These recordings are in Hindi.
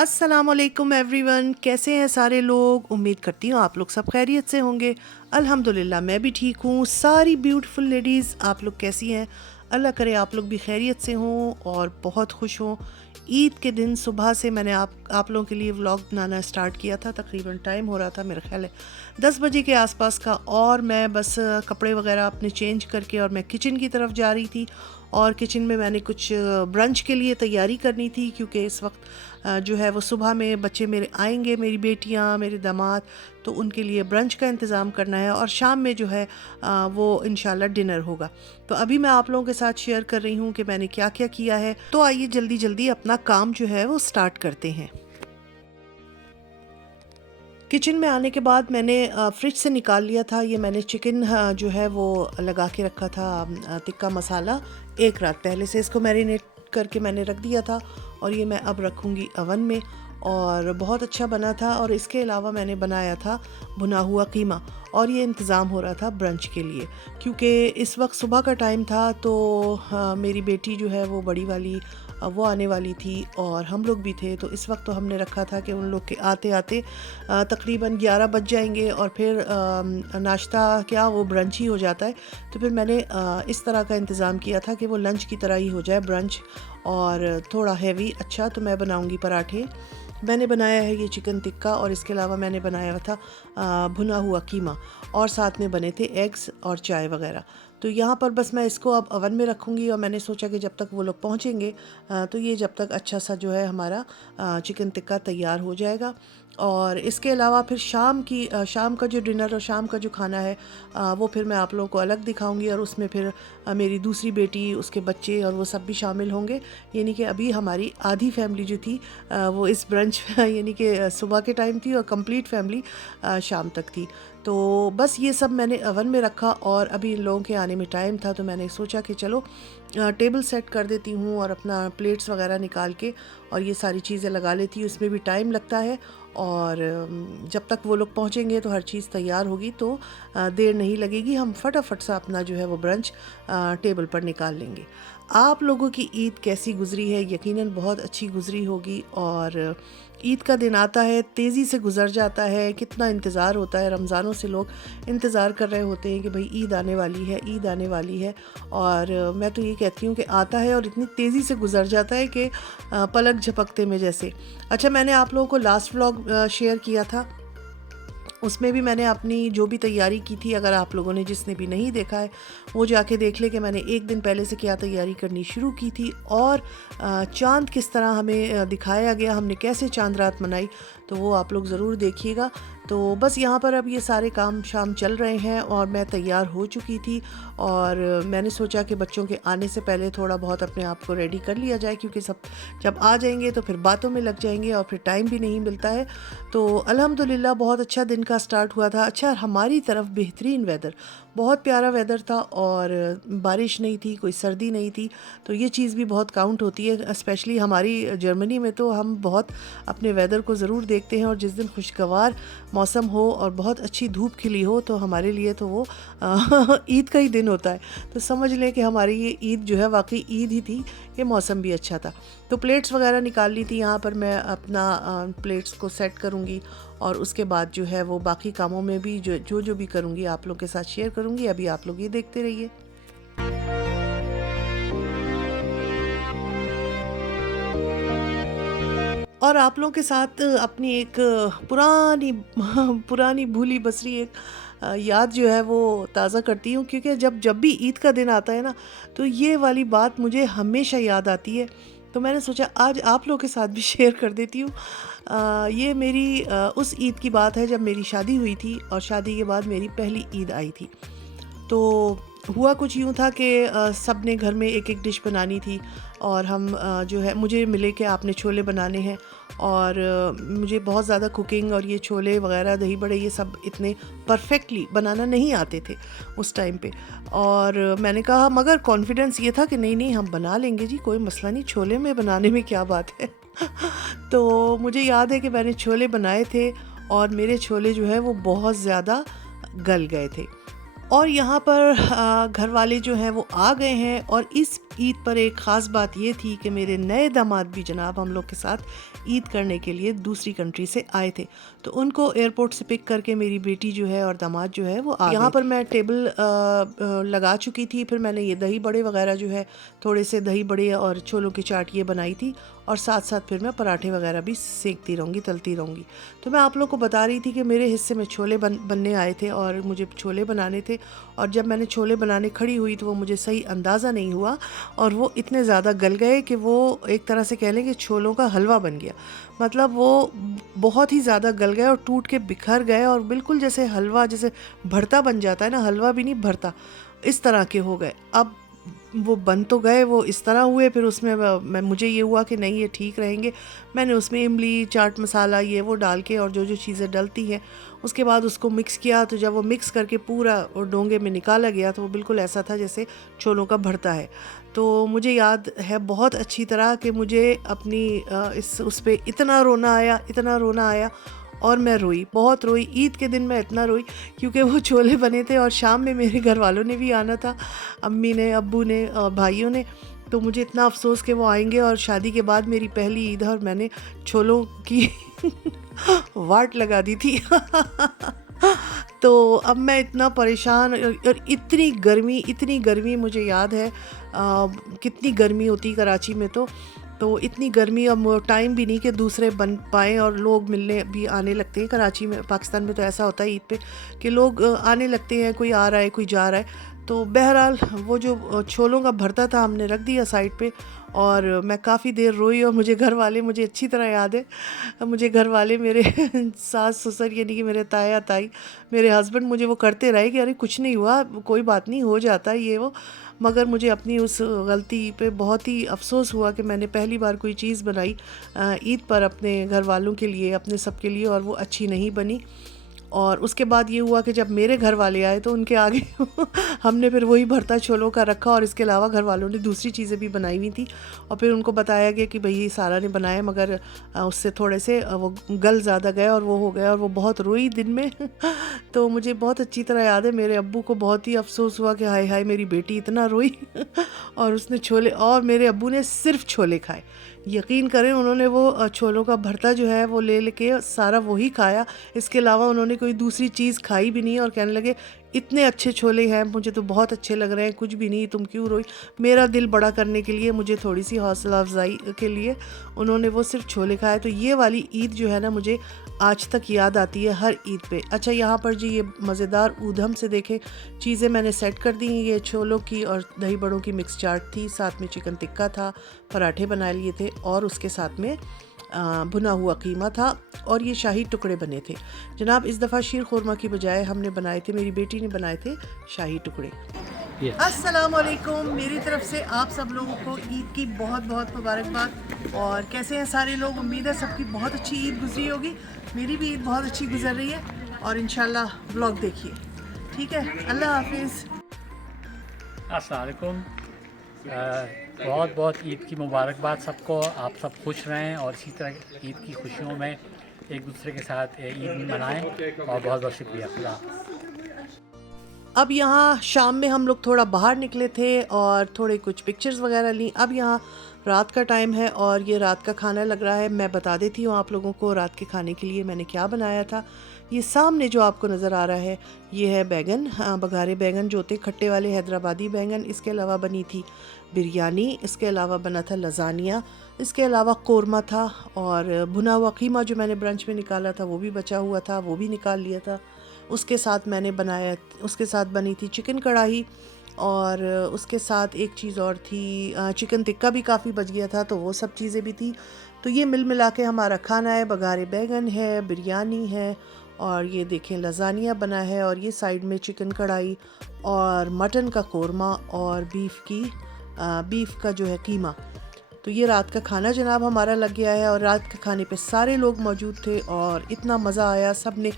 अस्सलामुअलैकुम एवरीवन, कैसे हैं सारे लोग। उम्मीद करती हूँ आप लोग सब खैरियत से होंगे। अल्हम्दुलिल्लाह मैं भी ठीक हूँ। सारी ब्यूटीफुल लेडीज़ आप लोग कैसी हैं? अल्लाह करे आप लोग भी खैरियत से हों और बहुत खुश हों। ईद के दिन सुबह से मैंने आप लोगों के लिए व्लॉग बनाना स्टार्ट किया था। तकरीबन टाइम हो रहा था मेरा ख्याल है 10 बजे के आसपास का, और मैं बस कपड़े वगैरह अपने चेंज करके और मैं किचन की तरफ जा रही थी। और किचन में मैंने कुछ ब्रंच के लिए तैयारी करनी थी, क्योंकि इस वक्त जो है वो सुबह में बच्चे मेरे आएंगे, मेरी बेटियां, मेरे दामाद, तो उनके लिए ब्रंच का इंतज़ाम करना है। और शाम में जो है वो इंशाल्लाह डिनर होगा। तो अभी मैं आप लोगों के साथ शेयर कर रही हूँ कि मैंने क्या क्या किया है। तो आइए जल्दी जल्दी अपना काम जो है वो स्टार्ट करते हैं। किचन में आने के बाद मैंने फ्रिज से निकाल लिया था, ये मैंने चिकन जो है वो लगा के रखा था, टिक्का मसाला। एक रात पहले से इसको मैरिनेट करके मैंने रख दिया था, और ये मैं अब रखूँगी अवन में। और बहुत अच्छा बना था। और इसके अलावा मैंने बनाया था भुना हुआ कीमा, और ये इंतज़ाम हो रहा था ब्रंच के लिए, क्योंकि इस वक्त सुबह का टाइम था। तो मेरी बेटी जो है वो बड़ी वाली वो आने वाली थी, और हम लोग भी थे। तो इस वक्त तो हमने रखा था कि उन लोग के आते आते तकरीबन 11 बज जाएंगे, और फिर नाश्ता क्या वो ब्रंच ही हो जाता है। तो फिर मैंने इस तरह का इंतज़ाम किया था कि वो लंच की तरह ही हो जाए ब्रंच, और थोड़ा हैवी। अच्छा, तो मैं बनाऊंगी पराठे। मैंने बनाया है ये चिकन टिक्का, और इसके अलावा मैंने बनाया था भुना हुआ कीमा, और साथ में बने थे एग्स और चाय वगैरह। तो यहाँ पर बस मैं इसको अब अवन में रखूँगी, और मैंने सोचा कि जब तक वो लोग पहुँचेंगे तो ये जब तक अच्छा सा जो है हमारा चिकन टिक्का तैयार हो जाएगा। और इसके अलावा फिर शाम का जो डिनर और शाम का जो खाना है वो फिर मैं आप लोगों को अलग दिखाऊंगी, और उसमें फिर मेरी दूसरी बेटी, उसके बच्चे और वो सब भी शामिल होंगे। यानी कि अभी हमारी आधी फैमिली जो थी वो इस ब्रंच यानी कि सुबह के टाइम थी, और कंप्लीट फैमिली शाम तक थी। तो बस ये सब मैंने अवन में रखा, और अभी इन लोगों के आने में टाइम था, तो मैंने सोचा कि चलो टेबल सेट कर देती हूँ, और अपना प्लेट्स वगैरह निकाल के और ये सारी चीज़ें लगा लेती हूँ। इसमें भी टाइम लगता है, और जब तक वो लोग पहुँचेंगे तो हर चीज़ तैयार होगी, तो देर नहीं लगेगी। हम फटाफट सा अपना जो है वो ब्रंच टेबल पर निकाल लेंगे। आप लोगों की ईद कैसी गुज़री है? यकीनन बहुत अच्छी गुज़री होगी। और ईद का दिन आता है, तेज़ी से गुज़र जाता है। कितना इंतज़ार होता है, रमज़ानों से लोग इंतज़ार कर रहे होते हैं कि भाई ईद आने वाली है, ईद आने वाली है। और मैं तो ये कहती हूँ कि आता है और इतनी तेज़ी से गुज़र जाता है कि पलक झपकते में जैसे। अच्छा, मैंने आप लोगों को लास्ट व्लॉग शेयर किया था, उसमें भी मैंने अपनी जो भी तैयारी की थी, अगर आप लोगों ने जिसने भी नहीं देखा है वो जाके देख ले कि मैंने एक दिन पहले से क्या तैयारी करनी शुरू की थी, और चाँद किस तरह हमें दिखाया गया, हमने कैसे चाँद रात मनाई। तो वो आप लोग ज़रूर देखिएगा। तो बस यहाँ पर अब ये सारे काम शाम चल रहे हैं, और मैं तैयार हो चुकी थी। और मैंने सोचा कि बच्चों के आने से पहले थोड़ा बहुत अपने आप को रेडी कर लिया जाए, क्योंकि सब जब आ जाएंगे तो फिर बातों में लग जाएंगे, और फिर टाइम भी नहीं मिलता है। तो अल्हम्दुलिल्लाह बहुत अच्छा दिन का स्टार्ट हुआ था। अच्छा, हमारी तरफ बेहतरीन वेदर, बहुत प्यारा वेदर था, और बारिश नहीं थी, कोई सर्दी नहीं थी। तो ये चीज़ भी बहुत काउंट होती है, स्पेशली हमारी जर्मनी में तो हम बहुत अपने वेदर को ज़रूर देखते हैं। और जिस दिन खुशगवार मौसम हो और बहुत अच्छी धूप खिली हो, तो हमारे लिए तो वो ईद का ही दिन होता है। तो समझ लें कि हमारी ये ईद जो है वाकई ईद ही थी। ये मौसम भी अच्छा था। तो प्लेट्स वगैरह निकाल ली थी। यहाँ पर मैं अपना प्लेट्स को सेट करूँगी, और उसके बाद जो है वो बाकी कामों में भी जो भी करूँगी आप लोग के साथ शेयर करूँगी। अभी आप लोग ये देखते रहिए। और आप लोगों के साथ अपनी एक पुरानी पुरानी भूली बसरी एक याद जो है वो ताज़ा करती हूँ, क्योंकि जब जब भी ईद का दिन आता है ना, तो ये वाली बात मुझे हमेशा याद आती है। तो मैंने सोचा आज आप लोगों के साथ भी शेयर कर देती हूँ। ये मेरी उस ईद की बात है जब मेरी शादी हुई थी, और शादी के बाद मेरी पहली ईद आई थी। तो हुआ कुछ यूँ था कि सब ने घर में एक एक डिश बनानी थी, और हम जो है मुझे मिले कि आपने छोले बनाने हैं। और मुझे बहुत ज़्यादा कुकिंग और ये छोले वगैरह, दही बड़े, ये सब इतने परफेक्टली बनाना नहीं आते थे उस टाइम पे। और मैंने कहा, मगर कॉन्फिडेंस ये था कि नहीं नहीं हम बना लेंगे जी, कोई मसला नहीं, छोले में बनाने में क्या बात है। तो मुझे याद है कि मैंने छोले बनाए थे, और मेरे छोले जो है वो बहुत ज़्यादा गल गए थे। और यहाँ पर घर वाले जो हैं वो आ गए हैं। और इस ईद पर एक ख़ास बात ये थी कि मेरे नए दामाद भी जनाब हम लोग के साथ ईद करने के लिए दूसरी कंट्री से आए थे। तो उनको एयरपोर्ट से पिक करके मेरी बेटी जो है और दामाद जो है वो आ यहाँ पर मैं टेबल लगा चुकी थी। फिर मैंने ये दही बड़े वगैरह जो है, थोड़े से दही बड़े और छोलों की चाट ये बनाई थी, और साथ साथ फिर मैं पराठे वगैरह भी सेकती रहूँगी, तलती रहूँगी। तो मैं आप लोग को बता रही थी कि मेरे हिस्से में छोले बनने आए थे और मुझे छोले बनाने थे। और जब मैंने छोले बनाने खड़ी हुई तो वो मुझे सही अंदाज़ा नहीं हुआ और वो इतने ज़्यादा गल गए कि वो एक तरह से कह लें कि छोलों का हलवा बन गया। मतलब वो बहुत ही ज़्यादा गल गए और टूट के बिखर गए और बिल्कुल जैसे हलवा, जैसे भरता बन जाता है ना, हलवा भी नहीं भरता, इस तरह के हो गए। अब वो बन तो गए, वो इस तरह हुए। फिर उसमें मुझे ये हुआ कि नहीं ये ठीक रहेंगे। मैंने उसमें इमली, चाट मसाला ये वो डाल के और जो जो चीज़ें डलती हैं उसके बाद उसको मिक्स किया। तो जब वो मिक्स करके पूरा डोंगे में निकाला गया तो वो बिल्कुल ऐसा था जैसे छोलों का भरता है। तो मुझे याद है बहुत अच्छी तरह कि मुझे अपनी इस उस पे इतना रोना आया, इतना रोना आया, और मैं रोई, बहुत रोई। ईद के दिन मैं इतना रोई क्योंकि वो छोले बने थे और शाम में मेरे घर वालों ने भी आना था, अम्मी ने, अब्बू ने, भाइयों ने। तो मुझे इतना अफसोस कि वो आएंगे और शादी के बाद मेरी पहली ईद है और मैंने छोलों की वाट लगा दी थी। तो अब मैं इतना परेशान, और इतनी गर्मी मुझे याद है कितनी गर्मी होती कराची में। तो इतनी गर्मी, अब टाइम भी नहीं कि दूसरे बन पाएँ और लोग मिलने भी आने लगते हैं। कराची में, पाकिस्तान में तो ऐसा होता है ईद पे कि लोग आने लगते हैं, कोई आ रहा है, कोई जा रहा है। तो बहरहाल वो जो छोलों का भरता था हमने रख दिया साइड पे, और मैं काफ़ी देर रोई। और मुझे घर वाले, मुझे अच्छी तरह याद है, मुझे घर वाले मेरे सास ससुर यानी कि मेरे ताया ताई, मेरे हस्बैंड मुझे वो करते रहे कि अरे कुछ नहीं हुआ, कोई बात नहीं, हो जाता है ये वो। मगर मुझे अपनी उस गलती पे बहुत ही अफसोस हुआ कि मैंने पहली बार कोई चीज़ बनाई ईद पर अपने घर वालों के लिए, अपने सब के लिए, और वो अच्छी नहीं बनी। और उसके बाद ये हुआ कि जब मेरे घर वाले आए तो उनके आगे हमने फिर वही भरता छोलों का रखा, और इसके अलावा घर वालों ने दूसरी चीज़ें भी बनाई हुई थी। और फिर उनको बताया गया कि भाई ये सारा ने बनाया, मगर उससे थोड़े से वो गल ज़्यादा गए और वो हो गया, और वो बहुत रोई दिन में। तो मुझे बहुत अच्छी तरह याद है, मेरे अब्बू को बहुत ही अफसोस हुआ कि हाय हाय मेरी बेटी इतना रोई। और उसने छोले, और मेरे अब्बू ने सिर्फ छोले खाए। यकीन करें, उन्होंने वो छोलों का भरता जो है वो ले लेके सारा वही खाया, इसके अलावा उन्होंने कोई दूसरी चीज़ खाई भी नहीं। और कहने लगे इतने अच्छे छोले हैं, मुझे तो बहुत अच्छे लग रहे हैं, कुछ भी नहीं, तुम क्यों रोई। मेरा दिल बड़ा करने के लिए, मुझे थोड़ी सी हौसला अफजाई के लिए उन्होंने वो सिर्फ छोले खाए। तो ये वाली ईद जो है ना मुझे आज तक याद आती है हर ईद पे। अच्छा, यहाँ पर जी ये मज़ेदार ऊधम से देखें चीज़ें मैंने सेट कर दी। ये छोलों की और दही बड़ों की मिक्स चाट थी, साथ में चिकन टिक्का था, पराठे बना लिए थे, और उसके साथ में भुना हुआ कीमा था, और ये शाही टुकड़े बने थे। जनाब इस दफ़ा शीर खुरमा की बजाय हमने बनाए थे, मेरी बेटी ने बनाए थे शाही टुकड़े। अस्सलाम वालेकुम, मेरी तरफ से आप सब लोगों को ईद की बहुत बहुत मुबारकबाद। और कैसे हैं सारे लोग? उम्मीद है सबकी बहुत अच्छी ईद गुजरी होगी। मेरी भी ईद बहुत अच्छी गुजर रही है, और इंशाल्लाह व्लॉग देखिए, ठीक है? अल्लाह हाफिज़। अस्सलाम वालेकुम। बहुत बहुत ईद की मुबारकबाद सबको। आप सब खुश रहें और इसी तरह ईद की खुशियों में एक दूसरे के साथ ईद मनाएं, और बहुत बहुत शुक्रिया। खुदा हाफ़िज़। अब यहाँ शाम में हम लोग थोड़ा बाहर निकले थे और थोड़े कुछ पिक्चर्स वगैरह ली। अब यहाँ रात का टाइम है और ये रात का खाना लग रहा है। मैं बता देती हूँ आप लोगों को रात के खाने के लिए मैंने क्या बनाया था। ये सामने जो आपको नज़र आ रहा है ये है बैगन, बघारे बैगन जो होते खट्टे वाले हैदराबादी बैगन। इसके अलावा बनी थी बिरयानी, इसके अलावा बना था लज़ानिया, इसके अलावा कोरमा था, और भुना हुआ कीमा जो मैंने ब्रंच में निकाला था वो भी बचा हुआ था, वो भी निकाल लिया था। उसके साथ मैंने बनाया, उसके साथ बनी थी चिकन कढ़ाई, और उसके साथ एक चीज़ और थी, चिकन टिक्का भी काफ़ी बच गया था, तो वो सब चीज़ें भी थी। तो ये मिल मिला के हमारा खाना है। बघारे बैगन है, बिरयानी है, और ये देखें लज़ानिया बना है, और ये साइड में चिकन कढ़ाई और मटन का कोरमा और बीफ का जो है कीमा। तो ये रात का खाना जनाब हमारा लग गया है, और रात के खाने पे सारे लोग मौजूद थे और इतना मज़ा आया। सब ने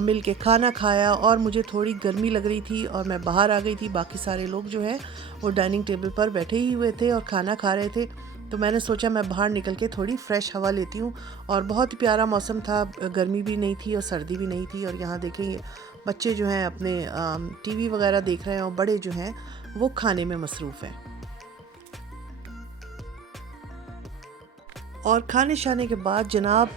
मिल के खाना खाया, और मुझे थोड़ी गर्मी लग रही थी और मैं बाहर आ गई थी। बाकी सारे लोग जो है वो डाइनिंग टेबल पर बैठे ही हुए थे और खाना खा रहे थे। तो मैंने सोचा मैं बाहर निकल के थोड़ी फ्रेश हवा लेती हूँ, और बहुत ही प्यारा मौसम था, गर्मी भी नहीं थी और सर्दी भी नहीं थी। और यहाँ देखें बच्चे जो हैं अपने टीवी वगैरह देख रहे हैं और बड़े जो हैं वो खाने में मसरूफ़ हैं। और खाने शाने के बाद जनाब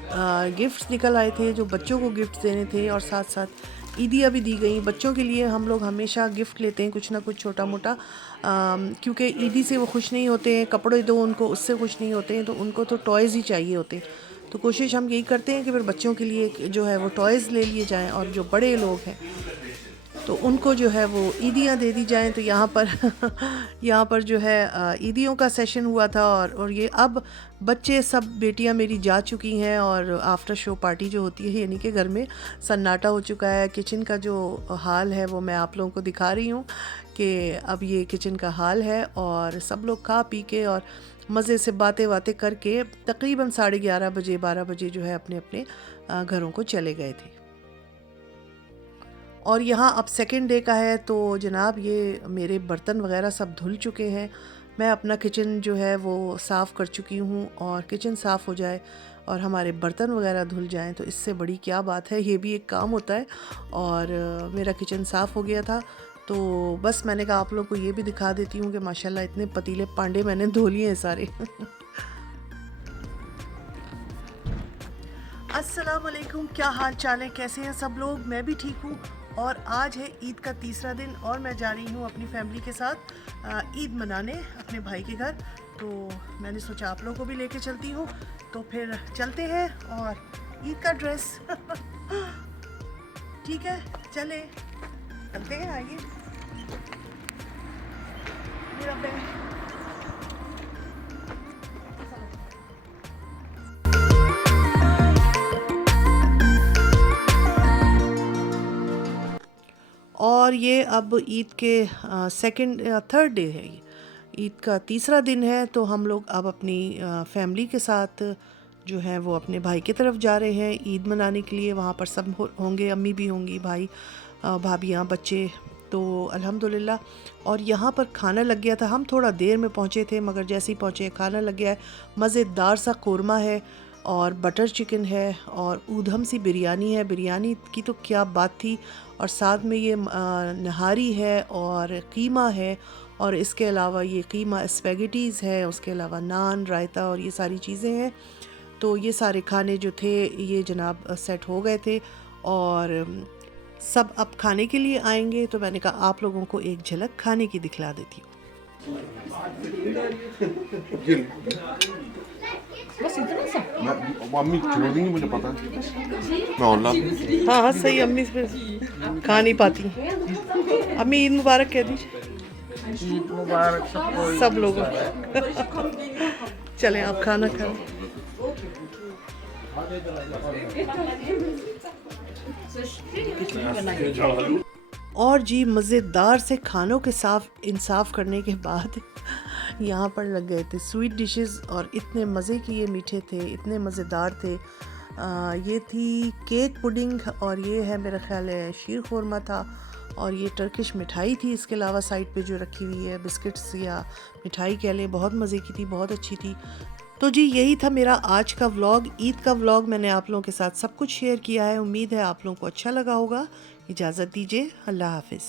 गिफ्ट्स निकल आए थे, जो बच्चों को गिफ्ट्स देने थे, और साथ साथ ईदियाँ भी दी गई। बच्चों के लिए हम लोग हमेशा गिफ्ट लेते हैं कुछ ना कुछ छोटा मोटा, क्योंकि ईदी से वो खुश नहीं होते हैं, कपड़े दो उनको उससे खुश नहीं होते हैं, तो उनको तो टॉयज़ ही चाहिए होते हैं। तो कोशिश हम यही करते हैं कि फिर बच्चों के लिए जो है वो टॉयज़ ले लिए जाएँ, और जो बड़े लोग हैं तो उनको जो है वो ईदियाँ दे दी जाएँ। तो यहाँ पर यहाँ पर जो है ईदियों का सेशन हुआ था, और ये अब बच्चे सब, बेटियाँ मेरी जा चुकी हैं, और आफ्टर शो पार्टी जो होती है, यानी कि घर में सन्नाटा हो चुका है। किचन का जो हाल है वो मैं आप लोगों को दिखा रही हूँ कि अब ये किचन का हाल है, और सब लोग खा पी के और मज़े से बातें बातें करके तकरीबन 11:30 बजे 12 बजे जो है अपने अपने घरों को चले गए थे। और यहाँ अब सेकंड डे का है, तो जनाब ये मेरे बर्तन वगैरह सब धुल चुके हैं। मैं अपना किचन जो है वो साफ़ कर चुकी हूँ, और किचन साफ़ हो जाए और हमारे बर्तन वगैरह धुल जाएं तो इससे बड़ी क्या बात है, ये भी एक काम होता है। और मेरा किचन साफ़ हो गया था, तो बस मैंने कहा आप लोग को ये भी दिखा देती हूँ कि माशाल्लाह इतने पतीले पांडे मैंने धो लिए हैं सारे। अस्सलाम वालेकुम, क्या हाल चाल है, कैसे हैं सब लोग? मैं भी ठीक हूँ। और आज है ईद का तीसरा दिन, और मैं जा रही हूँ अपनी फैमिली के साथ ईद मनाने अपने भाई के घर। तो मैंने सोचा आप लोगों को भी लेके चलती हूँ, तो फिर चलते हैं। और ईद का ड्रेस ठीक है, चले चलते हैं, आइए मेरा बैग। और ये अब ईद के सेकंड थर्ड डे है, ये ईद का तीसरा दिन है। तो हम लोग अब अपनी फैमिली के साथ जो है वो अपने भाई की तरफ जा रहे हैं ईद मनाने के लिए। वहाँ पर सब होंगे, अम्मी भी होंगी, भाई भाभियाँ, बच्चे, तो अल्हम्दुलिल्लाह। और यहाँ पर खाना लग गया था, हम थोड़ा देर में पहुँचे थे, मगर जैसे ही पहुँचे खाना लग गया है। मज़ेदार सा कोरमा है, और बटर चिकन है, और ऊधम सी बिरयानी है। बिरयानी की तो क्या बात थी, और साथ में ये नहारी है और कीमा है, और इसके अलावा ये कीमा स्पैगेटीज़ है, उसके अलावा नान, रायता और ये सारी चीज़ें हैं। तो ये सारे खाने जो थे ये जनाब सेट हो गए थे, और सब अब खाने के लिए आएंगे। तो मैंने कहा आप लोगों को एक झलक खाने की दिखला देती हूँ। अम्मी छोड़ देंगी, मुझे पता है, मैं और ला दूँ। हाँ हाँ सही, अम्मी इस पे खा नहीं पाती। अम्मी ईद मुबारक कह दीजिए ईद मुबारक सबको, सब लोगों को। चलें आप खाना खाएं। और जी मज़ेदार से खानों के साफ इंसाफ करने के बाद यहाँ पर लग गए थे स्वीट डिशेस, और इतने मज़े की ये मीठे थे, इतने मज़ेदार थे। ये थी केक पुडिंग, और ये है मेरा ख़्याल है शीर खुरमा था, और ये टर्किश मिठाई थी। इसके अलावा साइड पे जो रखी हुई है बिस्किट्स या मिठाई कह लें, बहुत मज़े की थी, बहुत अच्छी थी। तो जी यही था मेरा आज का व्लॉग, ईद का व्लॉग। मैंने आप लोगों के साथ सब कुछ शेयर किया है, उम्मीद है आप लोगों को अच्छा लगा होगा। इजाज़त दीजिए, अल्लाह हाफ़िज़।